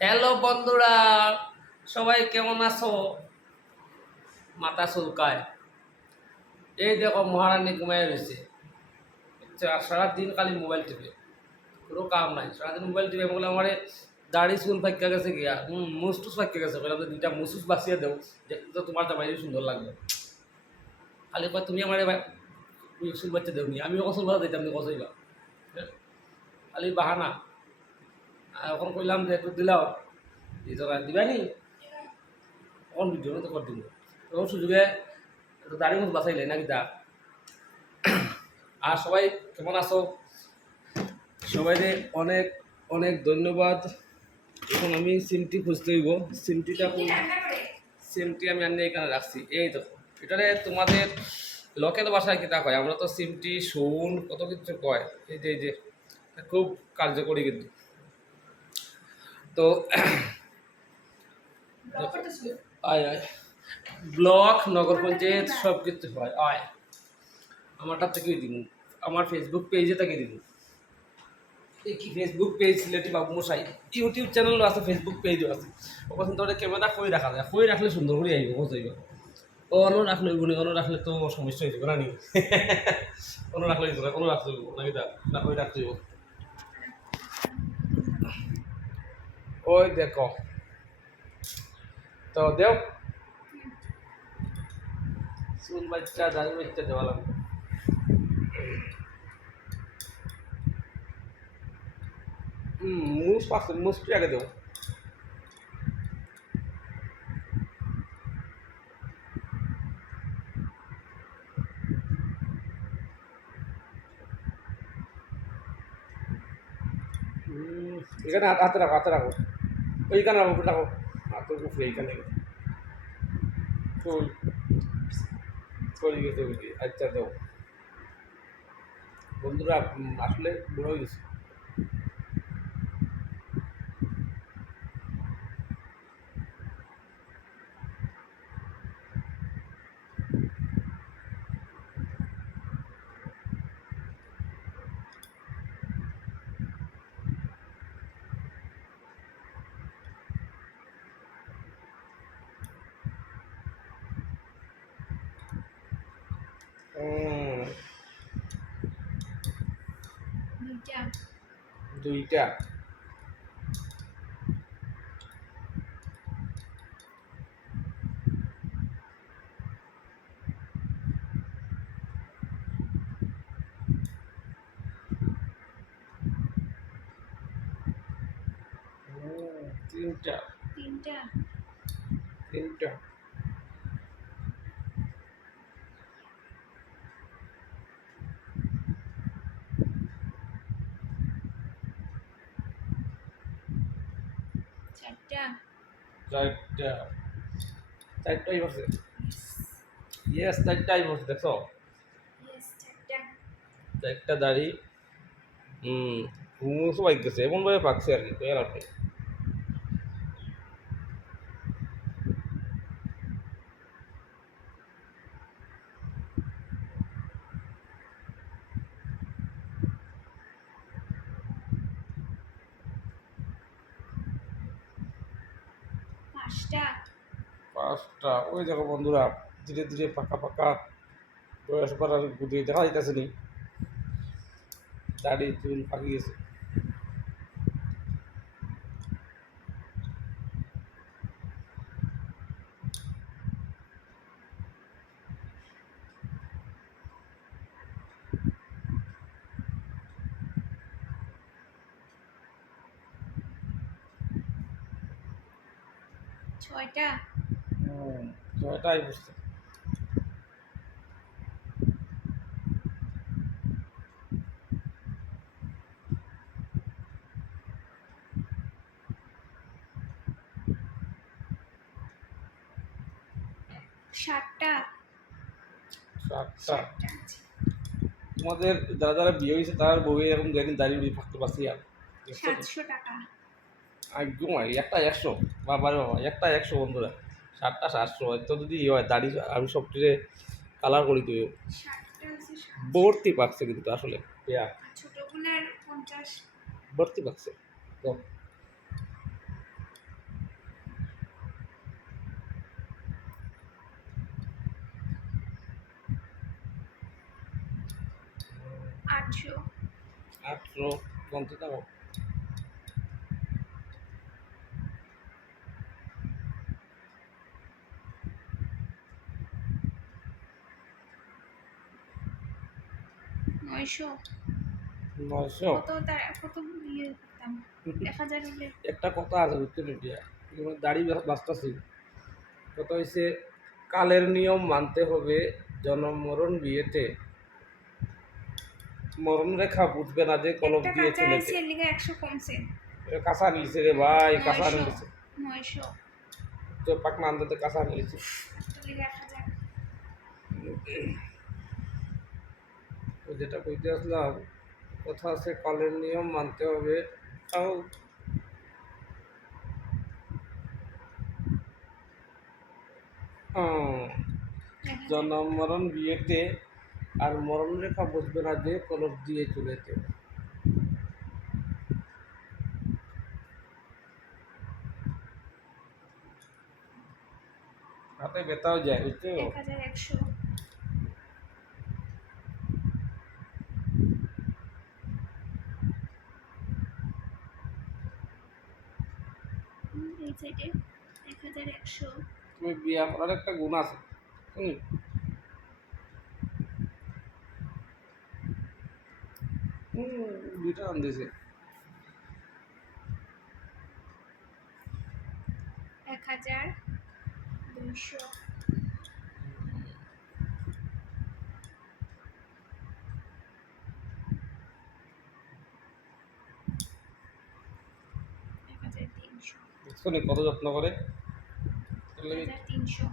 Hello বন্ধুরা, সবাই কেমন আছো? মাথা চুলকায়। এই দেখো মহারানী ঘুমাই রয়েছে। সারাদিন খালি মোবাইল টিপে, কোনো কাম নাই। সারাদিন মোবাইল টিপে বলে আমার দাড়ি চুল ফাঁকা গেছে গিয়া, মুসটুস ফাঁকা গেছে। বলে দুইটা মুসুস বাঁচিয়ে দেও, দেখতে তো তোমার জামাই সুন্দর লাগবে। খালি কয় তুমি আমার চুল বাচ্চা দেওনি, আমিও কসুল বাচ্চা দিতাম, তুমি কসইবা। খালি বাহানা। এখন কইলাম যে একটু দিলাও দিবানি, কখন ভিডিও তো করে দিব। তখন সুযোগে একটু দাড়ি মুখ বাঁচাইলে নাকি দা। আর সবাই কেমন আছো? সবাই অনেক অনেক ধন্যবাদ। এখন আমি সিমটি খুঁজতে হইব। সিমটি আমি আনি এখানে রাখছি। এই দেখো, এটারে তোমাদের লোকের বাসায় কিতা কয়, আমরা তো সিমটি শোন কত কিছু কয়। এই যে খুব কার্যকরী কিন্তু। তো আয় আয় ব্লক নগর পঞ্চায়েত সব কিছু হয়। আয় আমারটা থেকেই দিব, আমার ফেসবুক পেজে থেকে দিব। কি ফেসবুক পেজ সিলেটি বাবু মশাই, ইউটিউব চ্যানেলও আছে, ফেসবুক পেজও আছে। ওখানে তো ক্যামেরা কই রাখা যায়, কই রাখলে সুন্দর করে আইব, বুঝাইব। অন্য রাখলে হইব না, অন্য রাখলে তো সমস্যা হয়ে যাবে না নি। অন্য রাখলে হইব না, অন্য রাখতে হইব নাকি না, ওই রাখতে হইব। ওই দেখো তো দেও চুল বাচ্চা দাড়ি বাচ্চা দেওয়া লাগবে। মুস পাচ্ছে, মুসটি আগে দেবো। এখানে হাতে রাখো, হাতে রাখো, ওইখানে রাখো, রাখো হাতের উপরে এইখানে ফুল করে গেছে বুঝি। আচ্ছা দেও বন্ধুরা, আসলে বুড়ো হয়ে গেছে। দুইটা তিনটা তিনটা তিনটা চারটা চারটা চারটাই বসে। ইয়েস, চারটাই বসে। দেখছো চারটা চারটা দাড়ি। সবাই গেছে এমনভাবে পাকছে আর কি, কয়ার আপনি। পাঁচটা পাঁচটা। ওই দেখো বন্ধুরা, ধীরে ধীরে পাকা পাকা বয়স করার বুদ্ধি দেখা যাইতেছে নি, দাড়ি চুল পাকি গেছে। ছয়টা ছয়টাই বুঝতে। সাতটা সাতটা। তোমাদের যারা যারা বিয়ে হয়েছে তার বউ এরকম যেদিন দাঁড়িয়ে উড়িয়ে থাকতে পারছি আর 700 টাকা একদম একটা 100। বাবারে বাবা, একটা 100 বন্ধুরা, 7টা 700। এত যদি হয় দাড়ি আমি সবটিরে কালার করি দিও। 7টা আছে ভর্তি পাকছে কিন্তু আসলে পেয়া আর ছোটগুলার 50। ভর্তি পাকছে তো 800। 800 কমতে দাও। নয়শো। 900 কত ইয়ে করতাম, 1000 হলে। একটা কথা আছে বুঝছেন এটা দাড়ি বাঁচতেছি কথা হয়েছে কালের নিয়ম মানতে হবে জনম মরণ বিয়েতে মরণ রেখা বুঝবে না যে কলম একটা দিয়ে কাঁচা চলেছে আছে এর লিগে 100 কমছে। কাঁচা নিয়েছে রে ভাই কাঁচা 900। নিয়েছে 900। তো পাকনা আনতে কাঁচা নিয়েছে একটা লিগে 1000। তো যেটা কইতে আসলাম কথা আছে কালের নিয়ম মানতে হবে তাও জনম মরণ বিয়েতে আর মরণ রেখা বুঝবে না যে কলম দিয়ে চলেছে হাতে ব্যথাও যায় বুঝছো 1100। এই সাইডে 1100। তুমি বিয়া করার একটা গুণ আছে দুইটা আন দিয়েছে 1200। 1300। দেখছো নি কত যত্ন করে এর লাগি 1300।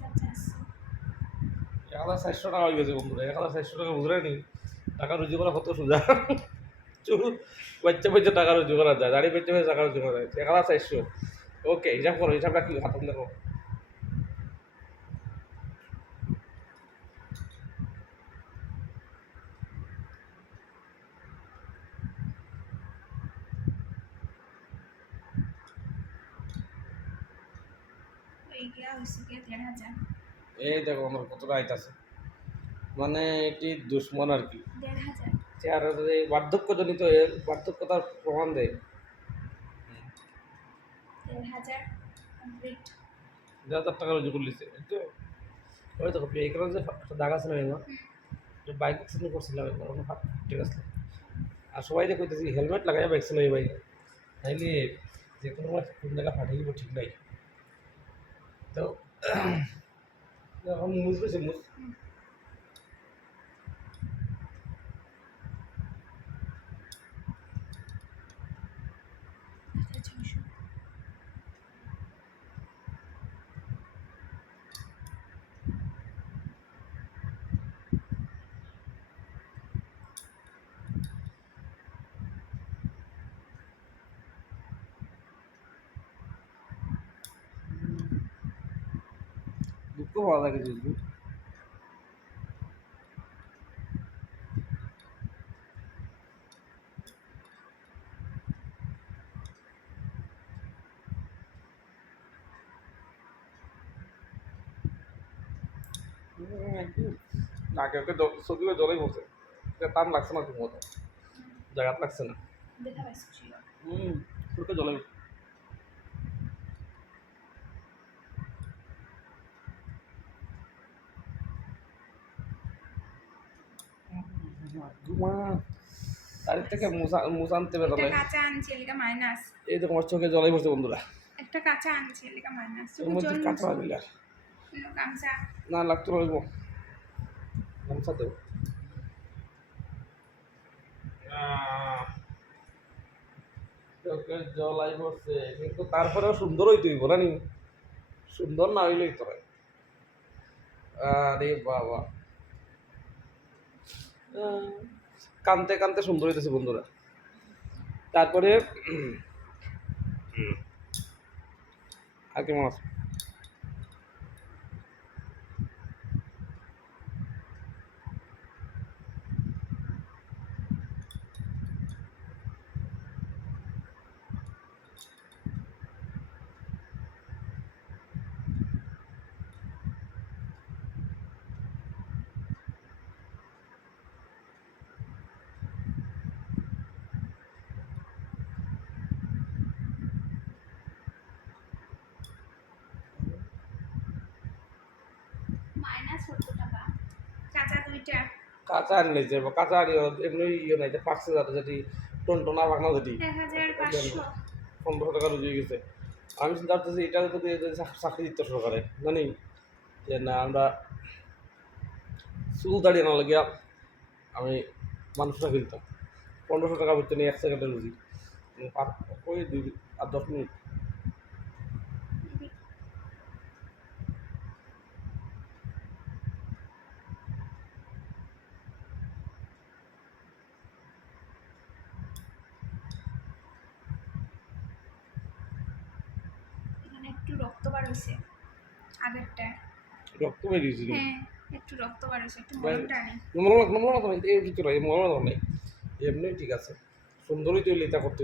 1400। 1400 টাকা হয়ে গেছে বন্ধুরা 1400 টাকা বুঝলে নি টাকা রুজি করা কত সোজা চুল বাচ্চা বাচ্চা টাকা রুজি করা যায় দাড়ি বাচ্চা বাচ্চা টাকা রুজি করা যায় 1400 ওকে হিসাব করো হিসাবটা কি হাতম দেখো এই গিয়া হইছে গিয়া 1500। এই দেখো আমার কতটা আইতাছে মানে এটি দুশ্মন আর কি 1500। চেহারা এই বার্ধক্যজনিত এর বার্ধক্যতার প্রমাণ দেয় 1500 কমপ্লিট। 1000 টাকা রুজি করে লিছে তো ওই দেখো এখানে যে একটা দাগ আছে না এগুলো বাইক অ্যাক্সিডেন্ট করছিলাম একবার ওখানে ঠিক আছে আর সবাই দিয়ে কইতেছি হেলমেট লাগাই বাইক চালাই ভাই তাইলে যে কোনো কোন জায়গা ফাটিয়ে দিব ঠিক নাই তো এখন মুজ পেয়েছে মুজ দুঃখ পাওয়া লাগে যদি নাকে ওকে ছবি জলেই বসে টান লাগছে না ঠিক মতো জায়গাত লাগছে না দেখা পাইছি। চোখে জলে তারিখ থেকে মুসা আনতে একটা বেরোলে কাঁচা আনছি এলিকা মাইনাস। এই তো তোমার চোখে জলাই পড়ছে বন্ধুরা একটা কাঁচা আনছি এলিকা মাইনাস। এর মধ্যে কাঁচা দিলে গামছা। না লাগতে পারবো গামছা দেবো চোখে জলাই পড়ছে কিন্তু তারপরেও সুন্দর হইতে হইব না নি সুন্দর না হইলেই তো হয়। আরে বাবা কানতে কানতে সুন্দর হইতেছে বন্ধুরা তারপরে আর কেমন আছো? -70 টাকা কাঁচা 2টা। কাঁচা আনলে যে কাঁচা আনি এমনি ইয়ে নাই যে পাকছে যাতে যেটি টনটনা ভাঙনা যেটি 1500। 1500 টাকা রুজিয়ে গেছে। আমি চিন্তা করতেছি এটা যদি চাকরি দিত সরকারে জানি যে না আমরা চুল দাঁড়িয়ে না লাগিয়া আমি মানুষটা কিনতাম 1500 টাকা করতে নিয়ে 1 সেকেন্ডে রুজি ওই 2 আর 10 মিনিট। এখানে একটু রক্ত বার হয়েছে আগেরটা। রক্ত বেরিয়েছিল হ্যাঁ, একটু রক্ত বার হয়েছে, একটু মলম টানি। মনে হয় এই কিছু নয় মনে নেই এমনি ঠিক আছে সুন্দরই তৈরি এটা করতে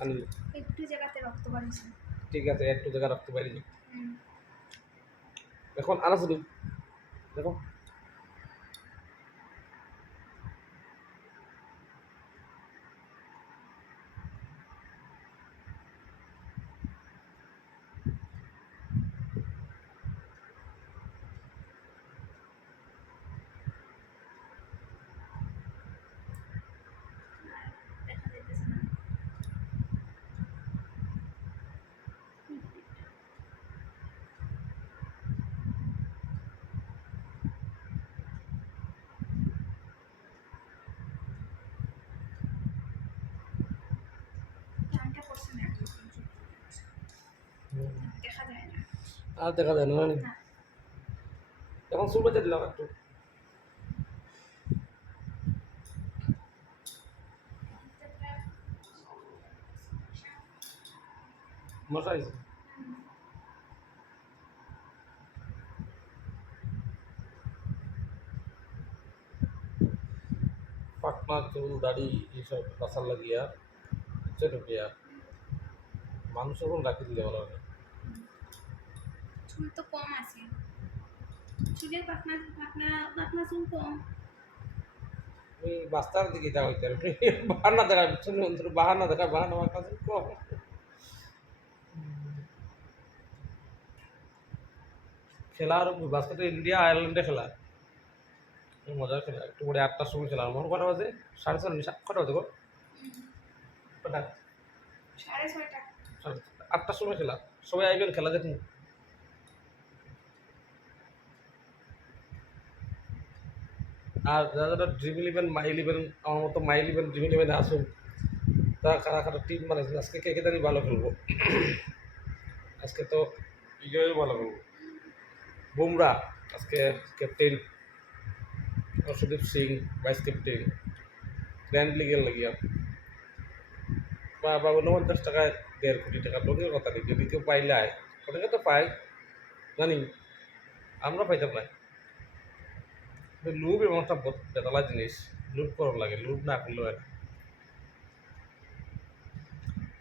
আনি একটু জায়গাতে রক্ত বার হয়েছে। ঠিক আছে একটু জায়গা রাখতে পারি হুম। এখন আনা শুধু দেখো দেখা যাইতেছে না। টানটা পড়ছে না একদম। দেখা যায় না। আর দেখা যায় না জানি না। এখন শুরু করতে দিলাম একটু মশা হয়েছে পাটনা চুল দাড়ি এইসব বাসার লাগিয়া ঢুকিয়া মানুষ এখন রাখি দিলে ভালো হবে চুল তো কম আছে, চুলের পাকনা পাকনা পাকনা চুল কম। ওই বাস্তার দিকে যা হইতে পারে বাহানা দেখা বাহানা দেখা বাহানা আমার কাছে কম খেলা আর বাস্কেট ইন্ডিয়া আয়ারল্যান্ডে খেলা মজার খেলা একটু পরে 8টার সময় খেলা মনে কটা বাজে 6:30 কটা বাজে গো কটা 6:30। 8টার সময় খেলা সবাই আইবেন খেলা দেখুন আর যারা যারা ড্রিম ইলেভেন মাই ইলেভেন আমার মতো মাই ইলেভেন ড্রিম ইলেভেনে আসুন তারা কারা কারা টিম বানাইছেন আজকে কে কে জানি ভালো খেলবো আজকে তো ইয়ে ভালো খেলবো বুমরা আজকে captain Arshdeep Singh vice captain grand লিগের লাগিয়া বা 49 টাকায় 1.5 কোটি টাকা লোকের কথা নেই যদি কেউ পাইলে আয় অনেকে তো পায় জানি আমরা পাইতাম না লুভ এমন একটা বেতলা জিনিস লুভ করার লাগে লুভ না করলেও হয় না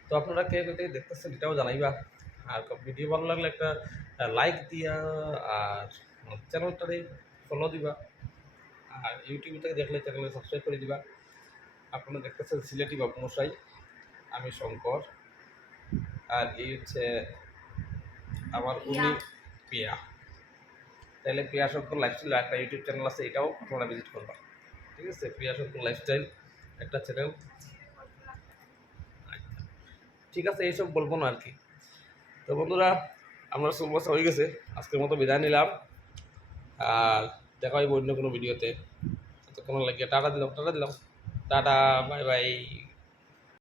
তো আপনারা কে কোথায় দেখতেছেন এটাও জানাইবা আর ভিডিও ভালো লাগলে একটা লাইক দিয়া আর চ্যানেলটারে ফলো দিবা আর ইউটিউব থেকে দেখলে চ্যানেলে সাবস্ক্রাইব করে দিবা আপনারা দেখতেছেন সিলেটি বাবু মশাই আমি শঙ্কর আর এই হচ্ছে আমার উনি পিয়া তাহলে প্রিয়া শঙ্কর লাইফস্টাইল একটা ইউটিউব চ্যানেল আছে এটাও আপনারা ভিজিট করবা ঠিক আছে প্রিয়া শঙ্কর লাইফস্টাইল একটা চ্যানেল ঠিক আছে এইসব বলবো না আর কি তো বন্ধুরা আমরা চলবাসা হয়ে গেছে আজকের মতো বিদায় নিলাম আর দেখা হইব অন্য কোনো ভিডিওতে ততক্ষণ লাগিয়ে টাটা দিলাম টাটা বাই বাই